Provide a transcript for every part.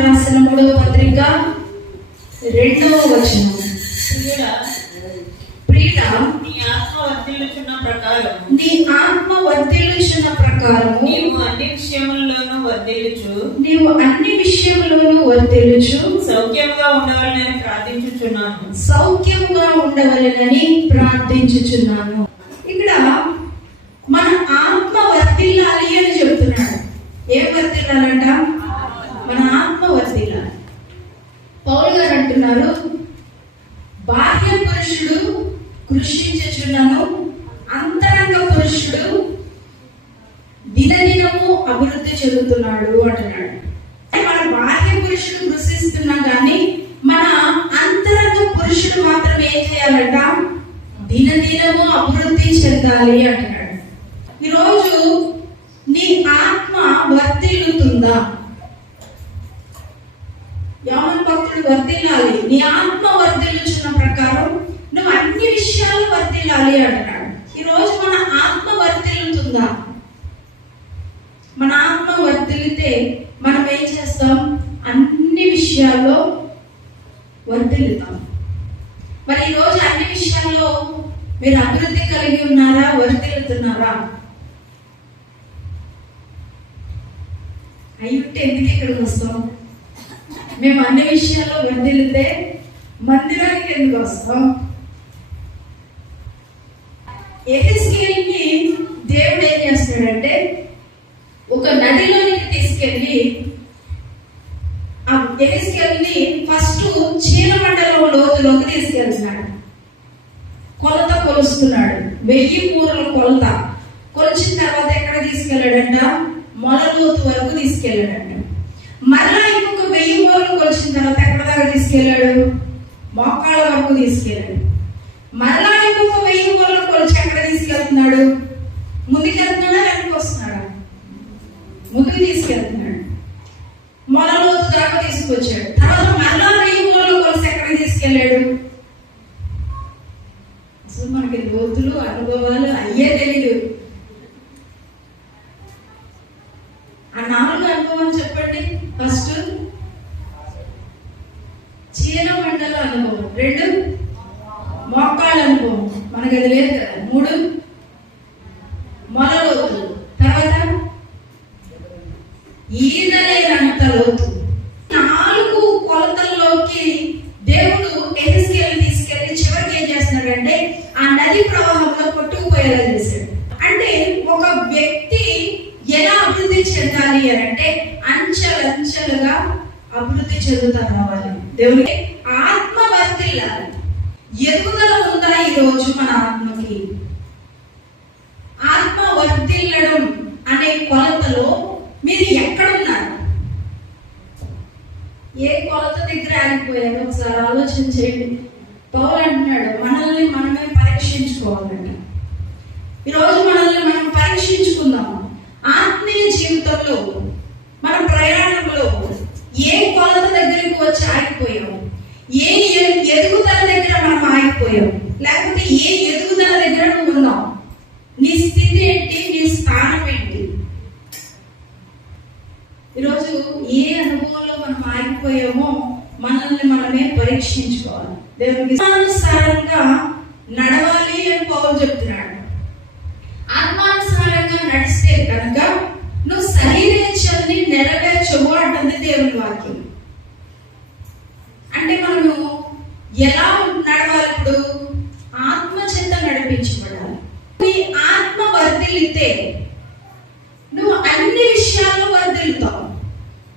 రాసిన 3వ పత్రిక 2వ వచనం. ప్రియుడా, నీ ఆత్మ వర్ధిల్లుచున్న ప్రకారము నీవు అన్ని విషయములలోనూ వర్ధిల్లుచు సౌఖ్యంగా ఉండవలెనని ప్రార్థించుచున్నాను. ఇక్కడ మన ఆత్మ వర్ధిల్లాలి అని చెబుతున్నాడు. ఏం వర్ధిల్లాలంట? మన ఆత్మ వర్ధిల్లాలి. పౌలు గారు అంటున్నారు, బాహ్య పురుషుడు కృషించుచున్నను, అంతరంగ పురుషుడు దినదినము అభివృద్ధి చెందుతున్నాడు అంటున్నాడు. మన బాహ్య పురుషుడు కృషిస్తున్నా కానీ మన అంతరంగ పురుషుడు మాత్రం ఏం చేయాలంట? దినదినము అభివృద్ధి చెందాలి అంటున్నాడు. ఈరోజు నీ ఆత్మ వర్ధిల్లుతుందా? యోహాను భక్తుడు వర్ధిల్లాలి. నీ ఆత్మ వర్ధిల్లుచున్న ప్రకారం నువ్వు అన్ని విషయాలు వర్ధిల్లాలి అంటున్నాడు. ఈరోజు మన ఆత్మ వర్ధిల్లుతుందా? మన ఆత్మ వర్ధిల్లితే మనం ఏం చేస్తాం? అన్ని విషయాల్లో వర్ధిల్లుతాం. మరి ఈరోజు అన్ని విషయాల్లో మీరు అభివృద్ధి కలిగి ఉన్నారా? వర్ధిల్లుతున్నారా? అయ్యుంటే ఎందుకు ఇక్కడికి వస్తాం? మేము అన్ని విషయాల్లో వర్ధిల్లితే మందిరానికి ఎందుకు వస్తాం? యెహెజ్కేలుని దేవుడు ఏం చేస్తున్నాడంటే ఒక నదిలోనికి తీసుకెళ్ళి ఆ యెహెజ్కేలుని ఫస్ట్ చీలమండలం లోతులోకి తీసుకెళ్తున్నాడు. కొలత కొలుస్తున్నాడు. 1000 మూరల కొలత కొలిచిన తర్వాత ఎక్కడ తీసుకెళ్ళాడంట? మొల లోతు వరకు తీసుకెళ్ళాడంట. మరలా ఇంకొక 1000 మూరలు కొలిచిన తర్వాత ఎక్కడ దాకా తీసుకెళ్ళాడు? మోకాళ్ళ వరకు తీసుకెళ్ళాడు. మరలా ఇంకొక 1000 మూరలు కొలిచి ఎక్కడ తీసుకెళ్తున్నాడు? ముందుకెళ్తున్నాడా? వెనక్కి వస్తున్నాడా? ముందుకు తీసుకెళ్తున్నాడు. మొల లోతు దాకా తీసుకొచ్చాడు. తర్వాత మరలా 1000 మూరలు కొలిసి ఎక్కడ తీసుకెళ్ళాడు? అసలు మనకి లోతులు అనుభవాలు అయ్యే తెలియదు. ఆ 4 అనుభవాలు చెప్పండి. ఫస్ట్ చీలమండల అనుభవం, 2 మోకాళ్ళ అనుభవం, మనకి అది లేదు కదా, 3 మొల లోతు, తర్వాత ఈదలేనంత లోతు. 4 కొలతల్లోకి దేవుడు యెహెజ్కేలుని తీసుకెళ్లి చివరికి ఏం చేస్తున్నాడంటే ఆ నది ప్రవాహంలో కొట్టుకుపోయేలా చేశాడు. అంటే ఒక వ్యక్తి ఎలా అభివృద్ధి చెందాలి అంటే అంచెలంచెలుగా అభివృద్ధి చెందుతా రావాలి. దేవునికి ఆత్మ వర్ధిల్లాలి. ఎదుగుదల ఉందా ఈరోజు మన ఆత్మకి? ఆత్మ వర్ధిల్లడం అనే కొలతలో మీరు ఎక్కడున్నారు? ఏ కొలత దగ్గర ఆగిపోయారు? ఒకసారి ఆలోచన చేయండి. పౌలు అంటున్నాడు, మనల్ని మనమే పరీక్షించుకోవాలంట. ఈరోజు మనల్ని మనం పరీక్షించుకుందాం. ఆత్మీయ జీవితంలో మన ప్రయాణంలో ఏ కొలత దగ్గరికి వచ్చి ఆగిపోయాం? ఏ ఎదుగుదల దగ్గర మనం ఆగిపోయాం? లేకపోతే ఏ ఎదుగుదల దగ్గర నువ్వు ఉన్నావు? నీ స్థితి ఏంటి? నీ స్థానం ఏంటి? ఈరోజు ఏ అనుభవంలో మనం ఆగిపోయామో మనల్ని మనమే పరీక్షించుకోవాలి. దేవునికి ఆత్మానుసారంగా నడవాలి అని పౌలు చెప్తున్నాడు. ఆత్మానుసారంగా నడిస్తే కనుక నువ్వు శరీరేచ్ఛల్ని నెరవేర్చవు అంటుంది దేవుని వాక్యం. అంటే మనము ఎలా నడవాలి? ఇప్పుడు ఆత్మ చేత నడిపించబడాలి. నీ ఆత్మ వర్ధిల్లితే నువ్వు అన్ని విషయాల్లో వర్ధిల్లుతావు.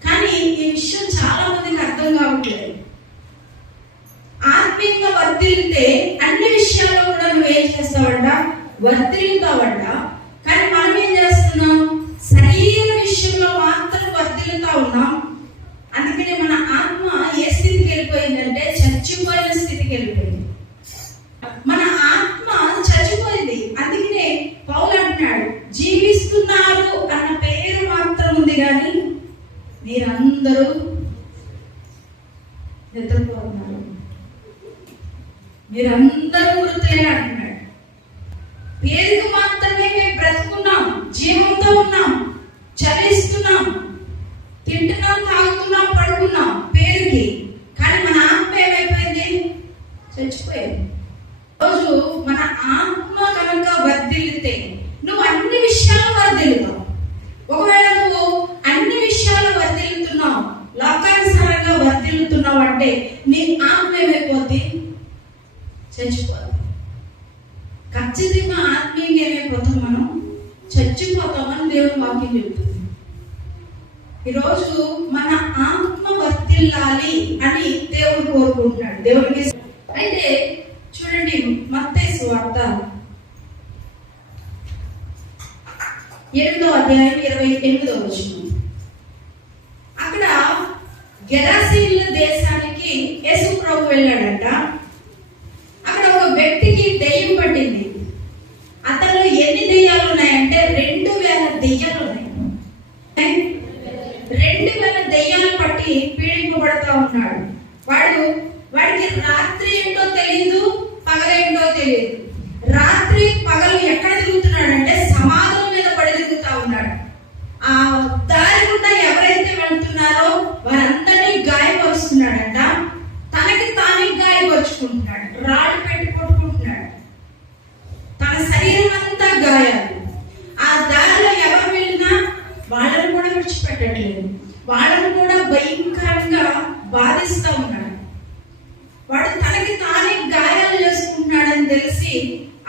కానీ ఈ విషయం చాలా మందికి అర్థం కావట్లేదు. ఆత్మీయంగా వర్ధిల్లితే అన్ని విషయాల్లో కూడా నువ్వు ఏం చేస్తావంట? వర్ధిల్లుతావంట. కానీ మనం ఏం చేస్తున్నాం? శరీర విషయంలో మాత్రం వర్ధిల్లుతా ఉన్నాం. అందుకనే మన ఆత్మ ఏ స్థితికి వెళ్ళిపోయిందంటే చచ్చిపోయిన స్థితికి వెళ్ళిపోయింది. మన ఆత్మ చచ్చిపోయింది. అందుకనే పౌలు అంటున్నాడు, జీవిస్తున్నారు అన్న పేరు మాత్రం ఉంది కానీ మీరందరూ నిద్రపోతున్నారు, మీరందరూ మృతులే అంటున్నాడు. పేరుకు మాత్రమే మేము బ్రతుకున్నాం, జీవంతో ఉన్నాం, చలిస్తున్నాం, తింటున్నాం, తాగుతున్నాం, పడుకున్నాం. అంటే నీ ఆత్మ ఏమైపోద్ది? చచ్చిపోద్ది. ఖచ్చితంగా ఆత్మీయంగా ఏమైపోతాం? మనం చచ్చిపోతామని దేవుని వాక్యం చెబుతుంది. ఈరోజు మన ఆత్మ వర్తిల్లాలి అని దేవుడు కోరుకుంటున్నాడు. దేవుడికి అయితే చూడండి, మత్తయి సువార్త 8వ అధ్యాయం 28వ వచనం. అక్కడ గెరాసీన్ల దేశానికి యేసు ప్రభు వెళ్ళాడంట. అక్కడ ఒక వ్యక్తికి దెయ్యం పట్టింది. అతనిలో ఎన్ని దెయ్యాలు ఉన్నాయంటే 2000 దెయ్యాలు ఉన్నాయి. 2000 దెయ్యాలు పట్టి పీడింపబడతా ఉన్నాడు. వాడికి రాత్రి ఏంటో తెలియదు, పగలేంటో తెలియదు. రాత్రి పగలు ఎక్కడ తిరుగుతున్నాడంటే సమాధుల మీద పడి తిరుగుతా ఉన్నాడు. ఆ దారి గుండా ఎవరైతే వెళ్తున్నారో వారందరినీ గాయపరుస్తున్నాడంట. తనకి తానే గాయపరుచుకుంటున్నాడు. రాళ్ళు పెట్టి కొట్టుకుంటున్నాడు. తన శరీరం అంతా గాయాలు. ఆ దారిలో ఎవరు వెళ్ళినా వాళ్ళని కూడా విడిచిపెట్టట్లేదు. వాళ్ళని కూడా భయంకరంగా బాధిస్తూ ఉన్నాడు. వాడు తనకి తానే గాయాలు చేసుకుంటున్నాడని తెలిసి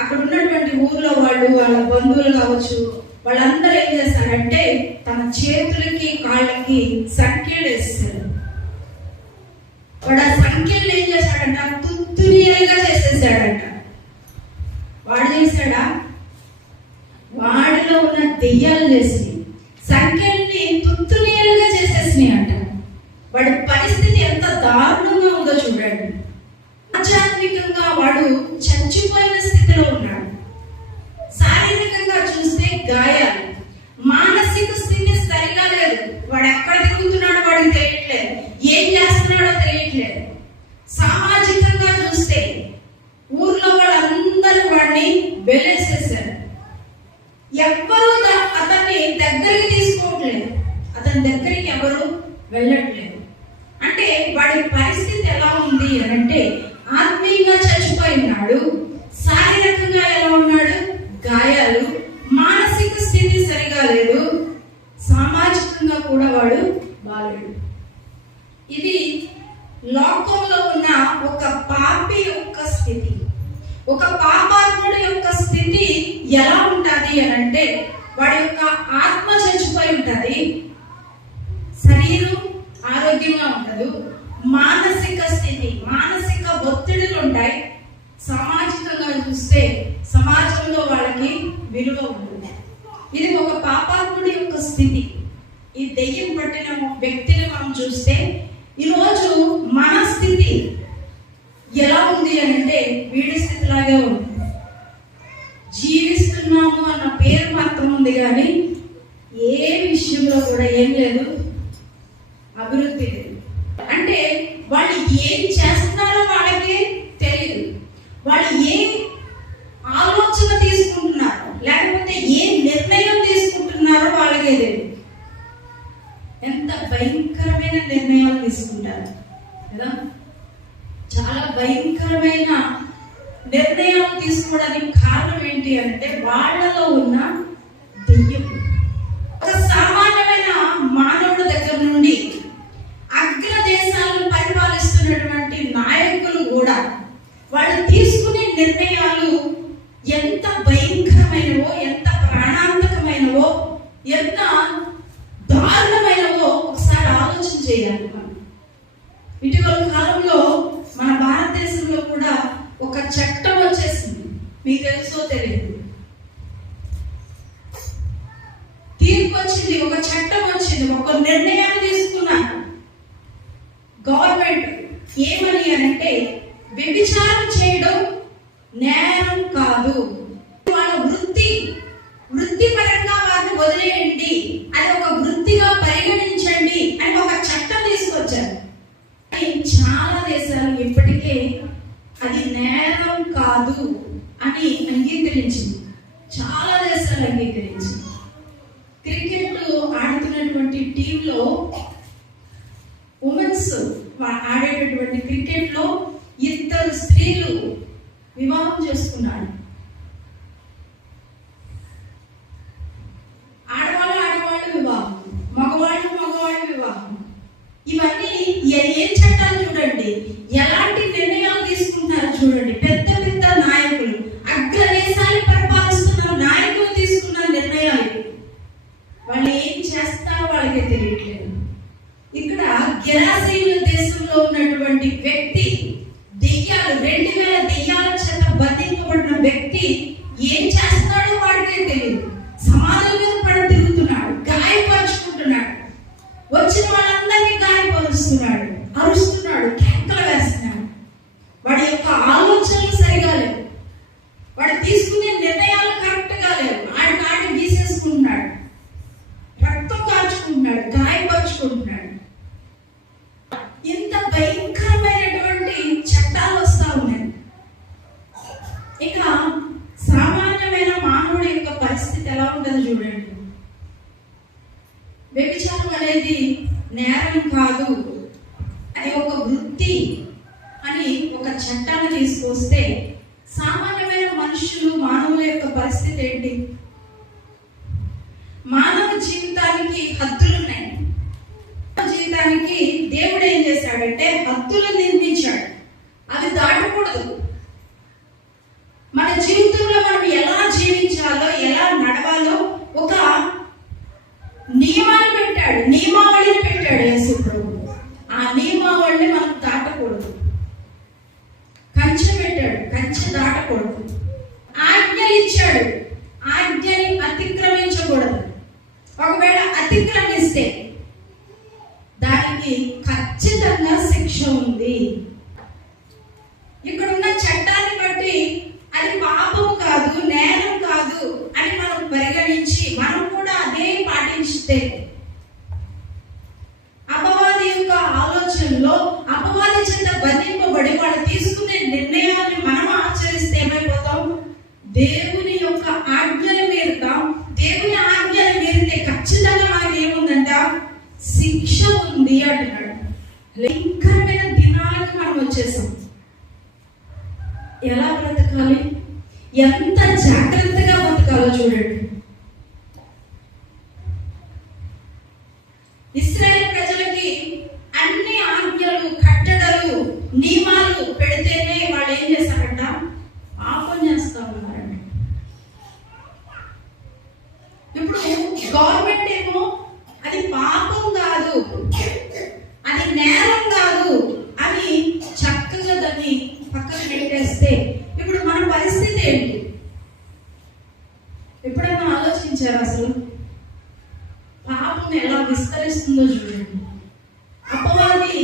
అక్కడ ఉన్నటువంటి ఊర్లో వాళ్ళు, వాళ్ళ బంధువులు కావచ్చు, వాళ్ళందరూ ఏం చేస్తారంటే తన చేతులకి కాళ్ళకి సంఖ్యలు వేస్తారు. వాడు ఆ సంఖ్యలు ఏం చేశాడంట? తుత్తునీలుగా చేసేసాడంట. వాడు చేశాడా? వాడిలో ఉన్న దెయ్యాలు చేసి సంఖ్యల్ని తుత్తునీలుగా చేసేసినాయి అంట. వాడి పరిస్థితి ఎంత దారుణంగా ఉందో చూడండి. ఆధ్యాత్మికంగా వాడు చచ్చిపోయిన స్థితిలో ఉన్నాడు. శారీరకంగా చూస్తే గాయాలు, మానసిక స్థితి సరిగా లేదు. వాడు ఎక్కడ తిరుగుతున్నాడో వాడికి తెలియట్లేదు, ఏం చేస్తున్నాడో తెలియట్లేదు. సామాజికంగా చూస్తే ఊర్లో వాళ్ళందరూ వాడిని వెలేసేసారు. ఎవ్వరూ అతన్ని దగ్గరికి తీసుకోవట్లేదు, అతని దగ్గరికి ఎవరు వెళ్ళట్లేదు. అంటే వాడి పరిస్థితి ఎలా ఉంది అంటే ఆత్మీయంగా చచ్చిపోయి ఉన్నాడు, శారీరకంగా ఎలా ఉన్నాడు? గాయాలు, మానసిక స్థితి సరిగా లేదు, సామాజికంగా కూడా వాడు బాలేడు. ఇది లోకంలో ఉన్న ఒక పాపి యొక్క స్థితి. ఒక పాపాత్ముడి యొక్క స్థితి ఎలా ఉంటది అని అంటే వాడి యొక్క ఆత్మ చచ్చిపోయి ఉంటది, శరీరం ఆరోగ్యంగా ఉండదు, మానసిక స్థితి, మానసిక ఒత్తిడులు ఉంటాయి. సామాజికంగా చూస్తే సమాజంలో వాళ్ళకి విలువ ఉంటుంది. ఇది ఒక పాపాత్ముడి యొక్క స్థితి. ఈ దెయ్యం పట్టిన వ్యక్తిని మనం చూస్తే ఈరోజు మన స్థితి ఎలా ఉంది అంటే వీడి స్థితిలాగే ఉంది. జీవిస్తున్నాము అన్న పేరు మాత్రం ఉంది కానీ ఏ విషయంలో కూడా ఏం లేదు, అభివృద్ధి లేదు. అంటే వాళ్ళు ఏం చేస్తున్నారో వాళ్ళకి తెలియదు. వాళ్ళు ఏ ఆలోచన తీసుకుంటున్నారో లేకపోతే ఏ నిర్ణయం తీసుకుంటున్నారో వాళ్ళకే తెలియదు. ఎంత భయంకరమైన నిర్ణయాలు తీసుకుంటారు కదా. చాలా భయంకరమైన నిర్ణయాలు తీసుకోవడానికి కారణం ఏంటి అంటే వాళ్ళలో ఉన్న దెయ్యం. ఒక సామాన్యమైన మానవుడి దగ్గర నుండి అగ్ర దేశాలను పరిపాలిస్తున్నటువంటి నాయకులు కూడా వాళ్ళు తీసుకునే నిర్ణయాలు ఎంత భయంకరమైనవో, ఎంత ప్రాణాంతకమైనవో, ఎంత దారుణమైనవో ఒకసారి ఆలోచన చేయాలి మనం. ఇటీవల కాలంలో మన భారతదేశంలో కూడా ఒక చట్టం వచ్చేసింది, మీకు తెలుసో తెలియదు. తీర్పు వచ్చింది, ఒక చట్టం వచ్చింది, ఒక నిర్ణయాన్ని తీసుకున్నారు గవర్నమెంట్. ఏమని అంటే వ్యభిచారం చేయడం నేరం కాదు, వాళ్ళ వృత్తిపరంగా వారిని వదిలేయండి, అది ఒక వృత్తిగా పరిగణించండి అని ఒక చట్టం తీసుకొచ్చారు. చాలా దేశాలు ఇప్పటికే అది నేరం కాదు అని అంగీకరించింది. చాలా దేశాలు అంగీకరించింది. క్రికెట్ ఆడుతున్నటువంటి టీంలో ఉమెన్స్ ఆడేటటువంటి క్రికెట్ లో 2 స్త్రీలు వివాహం చేసుకున్నారు. ఆడవాళ్ళు వివాహం, మగవాళ్ళు వివాహం. ఇవన్నీ ఏ చట్టాలు చూడండి, చూడండి ఎలాంటి నిర్ణయాలు తీసుకుంటారో చూడండి. పెద్ద పెద్ద నాయకులు, అగ్రదేశాన్ని పరిపాలిస్తున్న నాయకులు తీసుకున్న నిర్ణయాలు వాళ్ళు ఏం చేస్తారో వాళ్ళకి తెలియట్లేదు. ఇక్కడ గెరాసీయుల దేశంలో ఉన్నటువంటి వ్యక్తి దెయ్యాలు 2000 దెయ్యాల చేత బంధింపబడిన వ్యక్తి ఏం చేస్తున్నాడో వాడికే తెలియదు. సమాధుల మీద పడి తిరుగుతున్నాడు, గాయపరుచుకుంటున్నాడు, వచ్చిన వాళ్ళందరినీ గాయపరుస్తున్నాడు, అరుస్తున్నాడు, కేకలు వేస్తున్నాడు. వాడి యొక్క ఆలోచనలు సరిగా లేవు, వాడు తీసుకునే నిర్ణయాలు కరెక్ట్ గా లేవు. ఆడిని గీసేసుకుంటున్నాడు, రక్తం కార్చుకుంటున్నాడు, గాయపరుచుకుంటున్నాడు. ఇంత భయంకరమైనటువంటి చట్టాలు వస్తా ఉన్నాయి. ఇక సామాన్యమైన మానవుడి యొక్క పరిస్థితి ఎలా ఉంటుందో చూడండి. వ్యభిచారం అనేది నేరం కాదు అది ఒక వృత్తి అని ఒక చట్టాన్ని తీసుకొస్తే సామాన్యమైన మనుషులు, మానవుల యొక్క పరిస్థితి ఏంటి? మానవ జీవితానికి హద్దులున్నాయి. జీవితానికి దేవుడు ఏం చేశాడంటే హద్దులు నిర్మించాడు, అవి దాటకూడదు. మన జీవితంలో మనం ఎలా జీవించాలో, ఎలా నడవాలో ఒక నియమాన్ని పెట్టాడు, నియమావళిని పెట్టాడు యేసు ప్రభువు. ఆ నియమావళిని మనం దాటకూడదు. కంచె పెట్టాడు, కంచె దాటకూడదు. ఆజ్ఞలు ఇచ్చాడు, ఆజ్ఞని అతిక్రమించకూడదు. ఒకవేళ అతిక్రమిస్తే దానికి ఖచ్చితంగా శిక్ష ఉంది. ఇక్కడ ఉన్న చట్టాన్ని బట్టి అది పాపం కాదు, నేరం కాదు అని మనం పరిగణించి మనం కూడా అదే పాటించితే అపవాది యొక్క ఆలోచనలో అపవాది చేత బంధింపబడి వాళ్ళు తీసుకునే నిర్ణయాన్ని మనం ఆచరిస్తే ఏమైపోతాం? దేవుని యొక్క ఆజ్ఞలు మీరుతాం. దేవుని ఆజ్ఞలు మీరితే ఖచ్చితంగా మనకి ఏముందంట? శిక్ష ఉంది అంటున్నాడు. భయంకరమైన దినాలకు మనం వచ్చేసాం. ఎలా బ్రతకాలి, ఎంత జాగ్రత్తగా బ్రతకాలో చూడండి. ఇశ్రాయేలు ప్రజలకి అన్ని ఆజ్ఞలు, కట్టడలు, నియమాలు పెడితేనే వాళ్ళు ఏం చేస్తారంట? పాపం చేస్తా ఉన్నారంట. ఇప్పుడు గవర్నమెంట్ ఏమో అది పాపం కాదు, అది నేరం కాదు అని చక్కగా దాన్ని పక్కన పెట్టేస్తే ఇప్పుడు మన పరిస్థితి ఏంటి? ఎప్పుడైనా ఆలోచించారు అసలు? పాపం ఎలా విస్తరిస్తుందో చూడండి. అపవాది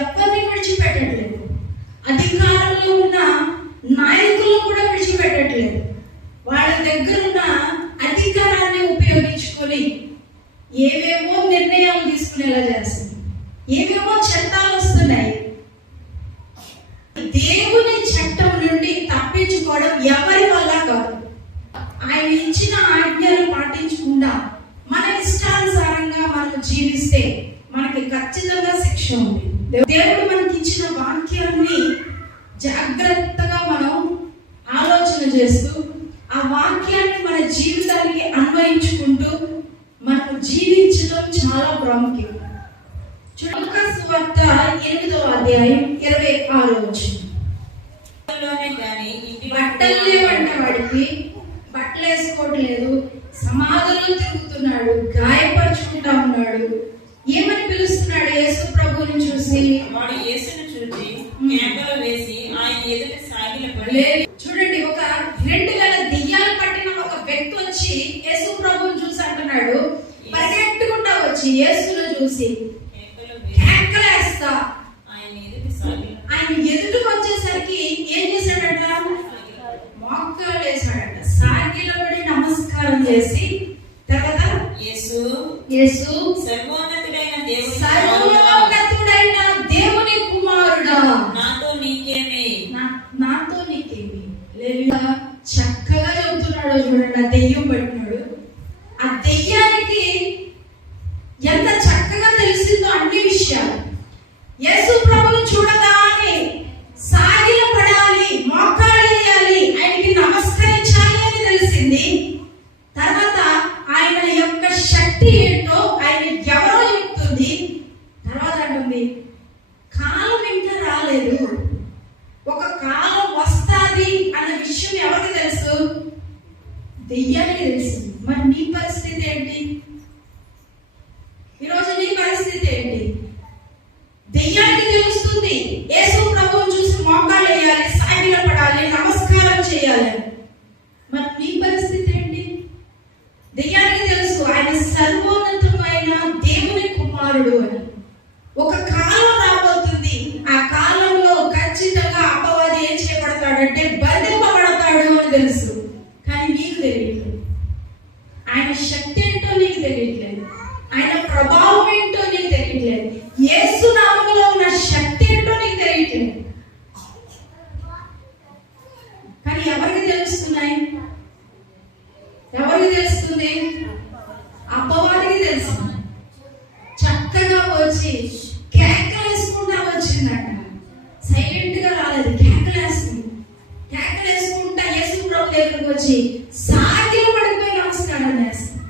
ఎవరిని విడిచిపెట్టట్లేదు, అధికారంలో ఉన్న నాయకులను కూడా విడిచిపెట్టట్లేదు. వాళ్ళ దగ్గర ఉన్న అధికారాన్ని ఉపయోగించుకొని ఏవేవో నిర్ణయాలు తీసుకునేలా చేస్తుంది. ఏవేవో చట్టాలు వస్తున్నాయి. దేవుని చట్టం నుండి తప్పించుకోవడం ఎవరి వల్ల కాదు. ఆయన ఇచ్చిన ఆజ్ఞలు పాటించకుండా మన ఇష్టానుసారంగా మనం జీవిస్తే మనకి ఖచ్చితంగా శిక్ష ఉంది. దేవుడు మనకి ఇచ్చిన వాక్యాన్ని జాగ్రత్తగా మనం ఆలోచన చేస్తూ ఆ వాక్యాన్ని మన జీవితానికి అన్వయించుకుంటూ మనం జీవించడం చాలా ప్రాముఖ్యం. లూకా సువార్త 8వ అధ్యాయం 26వ వచనం. బట్టలు లేవంట వాడికి, బట్టలు వేసుకోవట్లేదు, సమాధులు తిరుగుతున్నాడు, గాయపరుచుకుంటా ఉన్నాడు. ఏమని పిలుస్తున్నాడు యేసు ప్రభువుని చూసి? వాడు యేసును చూసి కేకలు వేసి ఆయన ఎదుట సాగిలపడి. చూడండి, ఒక 2000 దెయ్యాలు పట్టిన ఒక వ్యక్తి వచ్చి యేసు ప్రభువుని చూసి అంటున్నాడు, పరిగెట్టుకుంటా వచ్చి యేసును చూసి కేకలేస్తా ఆయన ఎదుటికి వచ్చేసరికి ఏం చేశాడట? మోకాలు వేసాడట, సాగిలపడి నమస్కారం చేసి తర్వాత యేసు సర్వోన్నతుడైన దేవుని కుమారుడా, నాతో నీకేమి చక్కగా చెబుతున్నాడు చూడండి. ఆ దెయ్యం పట్టినాడు. ఆ దెయ్యానికి ఎంత చక్కగా తెలిసిందో అన్ని విషయాలు. యేసు ప్రభువును చూడగానే సాగిల పడాలి, మోకాళ్ళు వేయాలి, ఆయనకి నమస్కరించాలి అని తెలిసింది. తర్వాత ఆయన యొక్క శక్తి ఏంటో, ఆయన ఎవరో చెప్తుంది. తర్వాత అంటుంది కాలం ఇంకా రాలేదు. ఒక కాలం వస్తాది అన్న విషయం ఎవరికి తెలుసు? దెయ్యానికి తెలుసు. మరి నీ పరిస్థితి ఏంటి? ఈరోజు నీ పరిస్థితి ఏంటి? దెయ్యానికి తెలుస్తుంది యేసు ప్రభువుని చూసి మోకాలు వేయాలి, సాగిలపడాలి, నమస్కారం చేయాలి. మరి నీ పరిస్థితి ఏంటి? దెయ్యానికి తెలుసు ఆయన సర్వోన్నతమైన దేవుని కుమారుడు అని. ఒక కాలం రాబోతుంది. ఆ కాలంలో ఖచ్చితంగా అపవాది ఏం చేయబడతాడంటే బంధింపబడతాడు అని తెలుసు. కానీ నీకు తెలియట్లేదు. ఆయన శక్తి ఏంటో నీకు తెలియట్లేదు. ఆయన ప్రభావం ఏంటో నీకు తెలియట్లేదు. యేసు నామములో ఉన్న శక్తి ఏంటో నీకు తెలియట్లేదు. కానీ ఎవరికి తెలుస్తున్నాయి? ఎవరికి తెలుస్తుంది? అపవాదికి తెలుస్తుంది. చక్కగా వచ్చి కేకలేసుకుంటా వచ్చిందట. సైలెంట్ గా రాలేదు, కేకలేసుకుంది. కేకలేసుకుంటా యేసు ప్రభు దగ్గరికి వచ్చి సాగిలు పడిపోయి నమస్కారం చేస్తాను.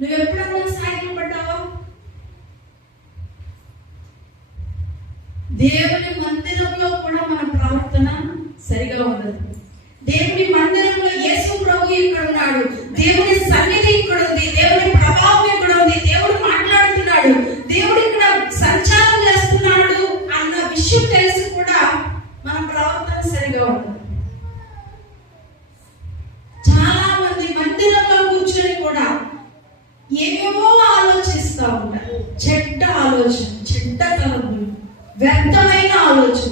నువ్వు ఎప్పుడన్నా సాగిలు పడ్డావా? దేవుని మందిరంలో కూడా మన ప్రవర్తన సరిగా ఉండదు. దేవుని మందిరంలో యేసు ప్రభు ఇక్కడ ఉన్నాడు, దేవుని సన్నిధి ఇక్కడ ఉంది, దేవుని ప్రభావం ఇక్కడ ఉంది, దేవుడు మాట్లాడుతున్నాడు, దేవుడు ఇక్కడ సంచారం చేస్తున్నాడు అన్న విషయం తెలిసి కూడా మన ప్రవర్తన సరిగా ఉండదు. చాలా మంది మందిరంలో కూర్చొని కూడా ఏమేమో ఆలోచిస్తూ ఉంటారు. చెడ్డ ఆలోచన, చెడ్డ తలంపులు, వ్యర్థమైన ఆలోచన.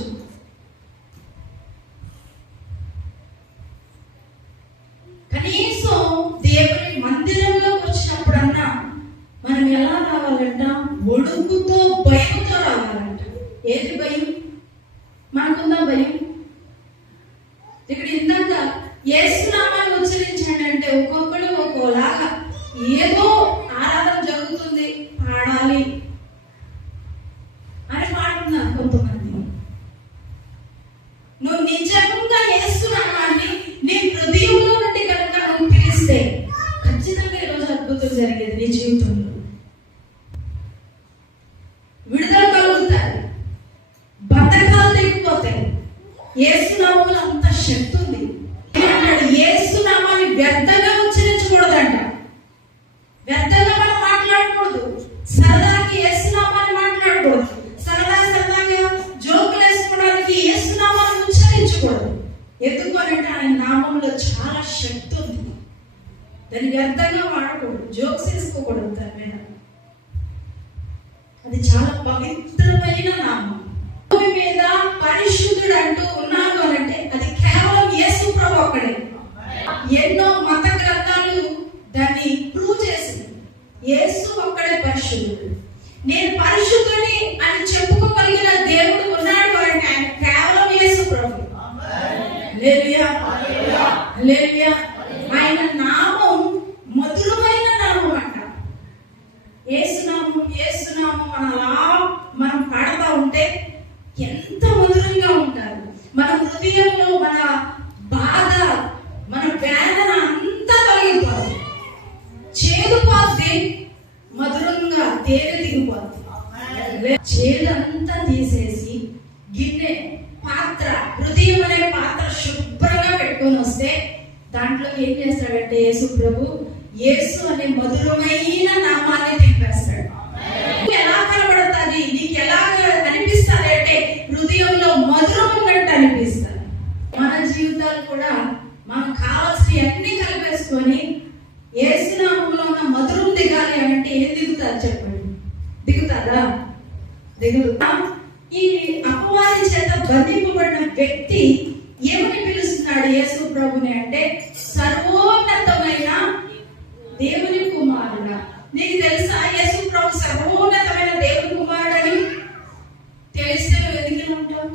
కనీసం దేవుని మందిరంలోకి వచ్చినప్పుడన్నా మనం ఎలా రావాలంట? ఒడుగుతో, భయంతో రావాలంట. ఏది భయం? మనకుందా భయం? ఇక్కడ ఇందాక యేసు నామాన్ని ఉచ్చరించండి అంటే ఒక్కొక్కడు ఒక్కోలాగా ఏదో ఆరాధన జరుగుతుంది, పాడాలి అని పాడుతున్నారు కొంతమంది. నువ్వు నిజంగా యేసు నామాన్ని నీ హృదయంలో నుండి కనుక నువ్వు పిలిస్తే ఖచ్చితంగా ఈరోజు అద్భుతం జరిగేది నీ జీవితంలో. విడుదల కలుగుతాయి, బంధకాలు తెగిపోతాయి. యేసు నామంలో అంత శక్తి ఉంది. ఏమంటాడు? యేసు నామాన్ని వ్యర్థంగా ఉచ్చరించకూడదంట. వ్యర్థంగా మనం మాట్లాడకూడదు. సరదాకి యేసు నామాన్ని మాట్లాడకూడదు. సరదాగా జోకులు వేసుకోవడానికి యేసు నామాన్ని ఉచ్చరించకూడదు. ఎందుకంటే ఆయన నామంలో చాలా శక్తి ఉంది. దాన్ని వ్యర్థంగా వాడకూడదు, జోక్స్ వేసుకోకూడదు దాని మీద. అది చాలా పవిత్రమైన నామం. భూమి మీద పరిశుద్ధుడు అంటూ ఉన్నాడు అనంటే అది కేవలం యేసు ప్రభు ఒక్కడే. ఎన్నో మత గ్రంథాలు దాన్ని ప్రూవ్ చేసింది. యేసు ఒక్కడే పరిశుద్ధుడు. నేను పరిశుద్ధుని అని చెప్పుకోగలిగిన దేవుడు ఉన్నాడు అంటే ఆయన కేవలం యేసు ప్రభు. హల్లెలూయా, హల్లెలూయా. ఆయన నామం మధురమైన నామం అంట. యేసునామం, యేసునామం మనం పాడుతూ ఉంటే ఎంత మధురంగా ఉంటారు. మన హృదయంలో మన బాధ, మన వేదన అంతా తొలగిపోతుంది. చేదుపోద్ది, మధురంగా తేనె దిగిపోద్ది. చేదంతా తీసేసి గిన్నె, పాత్ర, హృదయం అనే పాత్ర శుభ్రంగా పెట్టుకొని వస్తే దాంట్లో ఏం చేస్తాడంటే యేసు ప్రభు యేసు అనే మధురమైన నామాన్ని తిప్పేస్తాడు. ఎలా కనబడుతుంది? నీకు ఎలా అనిపిస్తుంది అంటే హృదయంలో మధురం ఉన్నట్టు అనిపిస్తుంది. మన జీవితాలు కూడా మనకు కావాల్సిన అన్ని కలిపేసుకొని యేసు నామంలో ఉన్న మధురం దిగాలి అంటే ఏం దిగుతుంది చెప్పండి? దిగుతుందా? దిగుతా. ఈ అపవాది చేత బంధింపబడిన వ్యక్తి ఏమని పిలుస్తున్నాడు యేసు ప్రభుని అంటే సర్వోన్నతమైన దేవుని కుమారుడా. నీకు తెలుసా యేసు ప్రభు సర్వోన్నతమైన దేవుని కుమారుడని? తెలిస్తే నువ్వు ఎందుకు ఉంటావు?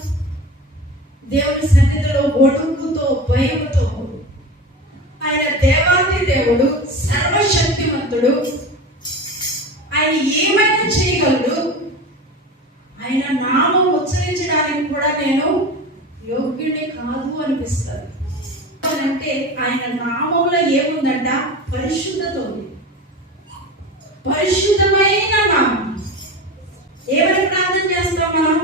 దేవుని సన్నిధిలో ఒడుగుతో, భయంతో. ఆయన దేవాది దేవుడు, సర్వశక్తివంతుడు. ఆయన ఏమైనా చేయగలడు. ఆయన నామం ఉచ్చరించడానికి కూడా నేను యోగ్యుడే కాదు అనిపిస్తుంది. అంటే ఆయన నామంలో ఏముందంట? పరిశుద్ధత ఉంది. పరిశుద్ధమైన నామం. ఏమని ప్రార్థన చేస్తాం మనం?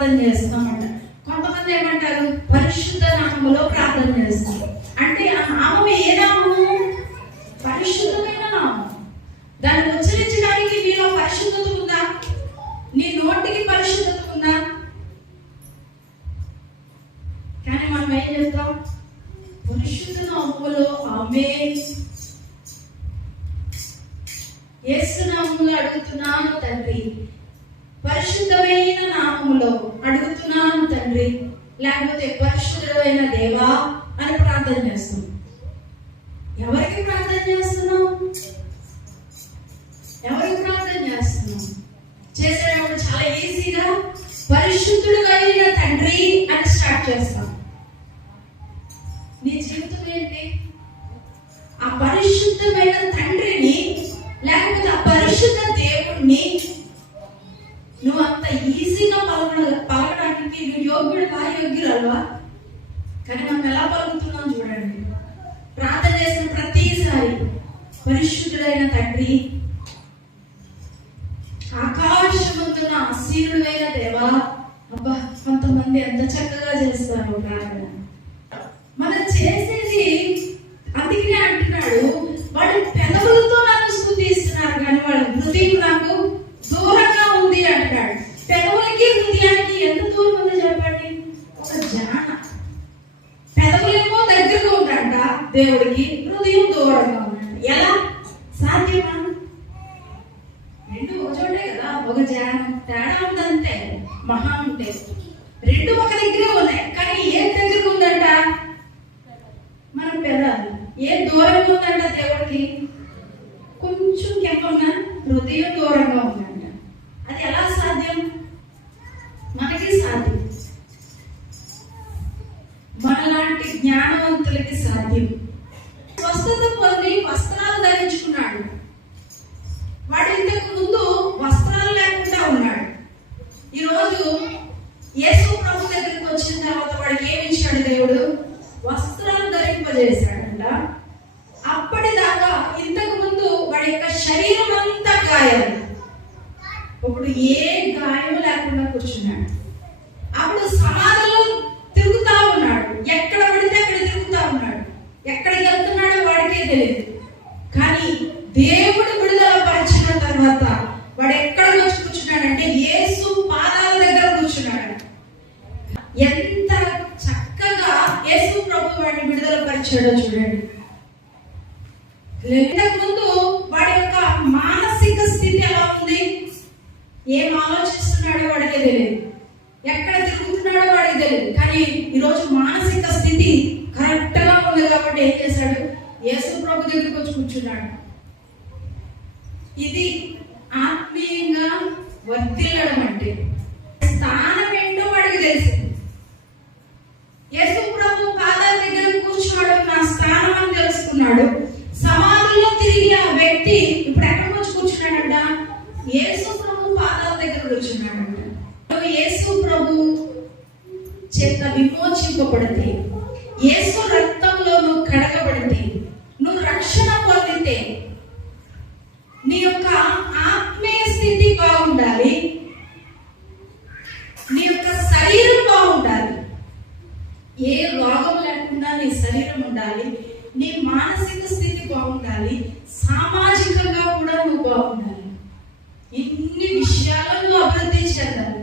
ప్రార్థన చేస్తామంట. కొంతమంది ఏమంటారు పరిశుద్ధ నామములో ప్రార్థన చేస్తాం. అంటే ఆ నామం ఏ నామము? పరిశుద్ధమైన నామం. దాన్ని ఉచ్చరించడానికి మీలో పరిశుద్ధత ఉందా? నీ నోటికి పరిశుద్ధత ఉందా? కానీ మనం ఏం చేస్తాం? పరిశుద్ధ నామములో ఆమేన్, యేసు నామములో అడుగుతున్నాను తండ్రి, పరిశుద్ధమైన నామములో అడుగుతున్నాను తండ్రి, లేకపోతే పరిశుద్ధమైన దేవా అని ప్రార్థన చేస్తాం. ఎవరికి ప్రార్థన చేస్తున్నాం? ఎవరికి ప్రార్థన చేస్తున్నాం? చేసేటప్పుడు చాలా ఈజీగా పరిశుద్ధుడు అయిన తండ్రి అని స్టార్ట్ చేస్తాం. నీ జీవితం ఏంటి? ఆ పరిశుద్ధమైన తండ్రిని లేకపోతే ఆ పరిశుద్ధ దేవుణ్ణి నువ్వు అంత ఈజీగా పలకడానికి నువ్వు యోగ్యుడువా, యోగ్యురాలువా? కానీ మనం ఎలా పలుకుతున్నాం చూడండి. ప్రార్థన చేసిన ప్రతిసారి పరిశుద్ధుడైన తండ్రి, ఆకాశమందున ఆసీనుడైన దేవా. అబ్బా, కొంతమంది ఎంత చక్కగా చేస్తారు ప్రార్థన. మనం చేసేది అందుకనే అంటున్నాడు, వాడి పెదవులతో నన్ను స్తుతిస్తున్నారు కానీ వాళ్ళ హృదయం నాకు దూరంగా ఉంది అంటున్నాడు. పెదవులకి హృదయానికి ఎంత దూరం ఉందో చెప్పండి? ఒక జాన. పెదవులేమో దగ్గరగా ఉందంట దేవుడికి, హృదయం దూరంగా ఉందంట. ఎలా సాధ్యమా? రెండు ఒక చోటే కదా, ఒక జాన. తేడా ఉందంతే, మహా ఉంటే రెండు ఒక దగ్గర ఉన్నాయి. కానీ ఏ దగ్గరగా ఉందంట? మన పెదాలు. ఏ దూరంగా ఉందంట దేవుడికి? కొంచెం కింద హృదయం దూరంగా ఉందంట. అది ఎలా సాధ్యం? మనకి సాధ్యం, మనలాంటి జ్ఞానవంతులకి సాధ్యం. స్వస్థత పొంది వస్త్రాలు ధరించుకున్నాడు. వాడు ఇంతకు ముందు వస్త్రాలు లేకుండా ఉన్నాడు. ఈరోజు యేసు ప్రభు దగ్గరికి వచ్చిన తర్వాత వాడికి ఏమి ఇచ్చాడు దేవుడు? వస్త్రాలు ధరింపజేశాడంట. అప్పటిదాకా ఇంతకు ముందు వాడి యొక్క శరీరం అంతా గాయాలు, ఇప్పుడు ఏ గాయం లేకుండా కూర్చున్నాడు. అప్పుడు సమాధిలో తిరుగుతా ఉన్నాడు, ఎక్కడ పడితే అక్కడ తిరుగుతా ఉన్నాడు. ఎక్కడికి వెళ్తున్నాడో వాడికే తెలియదు. కానీ దేవుడు విడుదల పరిచిన తర్వాత వాడు ఎక్కడ వచ్చి కూర్చున్నాడంటే యేసు పాదాల దగ్గర కూర్చున్నాడు. ఎంత చక్కగా యేసు ప్రభు వాడిని విడుదల పరిచాడో చూడండి. ఇంతకు ముందు వాడి యొక్క మానసిక స్థితి ఎలా ఉంది? ఏం ఆలోచిస్తున్నాడో వాడికే తెలియదు, ఎక్కడ తిరుగుతున్నాడో వాడికి తెలియదు. కానీ ఈరోజు మానసిక స్థితి కరెక్ట్ గా ఉంది కాబట్టి ఏం చేశాడు? యేసు ప్రభు దగ్గరికి వచ్చి కూర్చున్నాడు. ఇది ఆత్మీయంగా వర్ధిల్లడం అంటే. స్థానం ఏంటో వాడికి తెలిసింది. యేసు ప్రభు పాదాల దగ్గర కూర్చున్నాడు, నా స్థానం అని తెలుసుకున్నాడు. సమాధిలో తిరిగి ఆ వ్యక్తి ఇప్పుడు ఎక్కడికి వచ్చి కూర్చున్నాడంట? యేసు ప్రభు పాదాల దగ్గర కూర్చున్నాడంట. నువ్వు యేసు ప్రభు చేత విమోచింపబడితే, యేసు రక్తంలో నువ్వు కడగబడితే, నువ్వు రక్షణ పొందితే, నీ యొక్క ఆత్మీయ స్థితి బాగుండాలి, నీ యొక్క శరీరం బాగుండాలి. ఏ రోగం లేకుండా నీ శరీరం ఉండాలి, నీ మానసిక స్థితి బాగుండాలి, సామాజికంగా కూడా నువ్వు బాగుండాలి. ఇన్ని విషయాలను అభివృద్ధి చెందాలి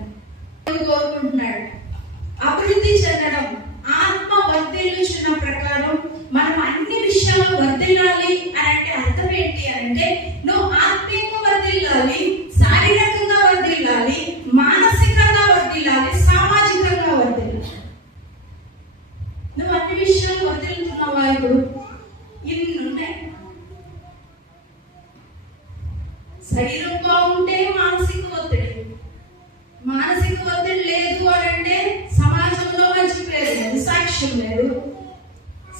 కోరుకుంటున్నాడు. అభివృద్ధి చెందడం, ఆత్మ వర్ధిల్లుచున్న ప్రకారం మనం అన్ని విషయాలు వర్ధిల్లాలి అని అంటే అర్థం ఏంటి అంటే, నువ్వు ఆత్మీయంగా వర్ధిల్లాలి, శారీరకంగా వర్ధిల్లాలి, మానసికంగా వర్ధిల్లాలి, సామాజికంగా వర్ధిల్లాలి. నువ్వు అన్ని విషయాలు వర్ధిల్లుతున్నావా? ఇప్పుడు ఇన్ని ఉన్నాయి. శరీరం బాగుంటే మానసిక ఒత్తిడి, మానసిక ఒత్తిడి లేదు అని అంటే సమాజంలో మంచి పేరు లేదు, సాక్ష్యం లేదు.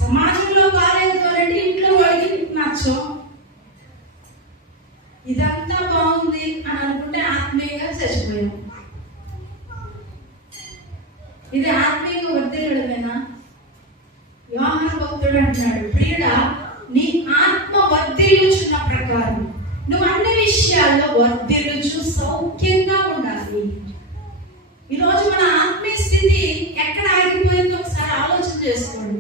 సమాజంలో బాగాలేదు అని అంటే ఇంట్లో వాడికి నచ్చం. ఇదంతా బాగుంది అని అనుకుంటే ఆత్మీయంగా చచ్చిపోయాం. ఇది ఆత్మీయంగా వర్ధిల్లడమేనా? యోహాను భక్తుడు అంటున్నాడు, ప్రియుడా, నీ ఆత్మ వర్ధిల్లుచున్న ప్రకారం నువ్వు అన్ని విషయాల్లో వర్ధిల్లుచు సౌఖ్యంగా ఉండాలి. ఈ రోజు మన ఆత్మీయ స్థితి ఎక్కడ ఆగిపోయిందో ఒకసారి ఆలోచన చేసుకోండి.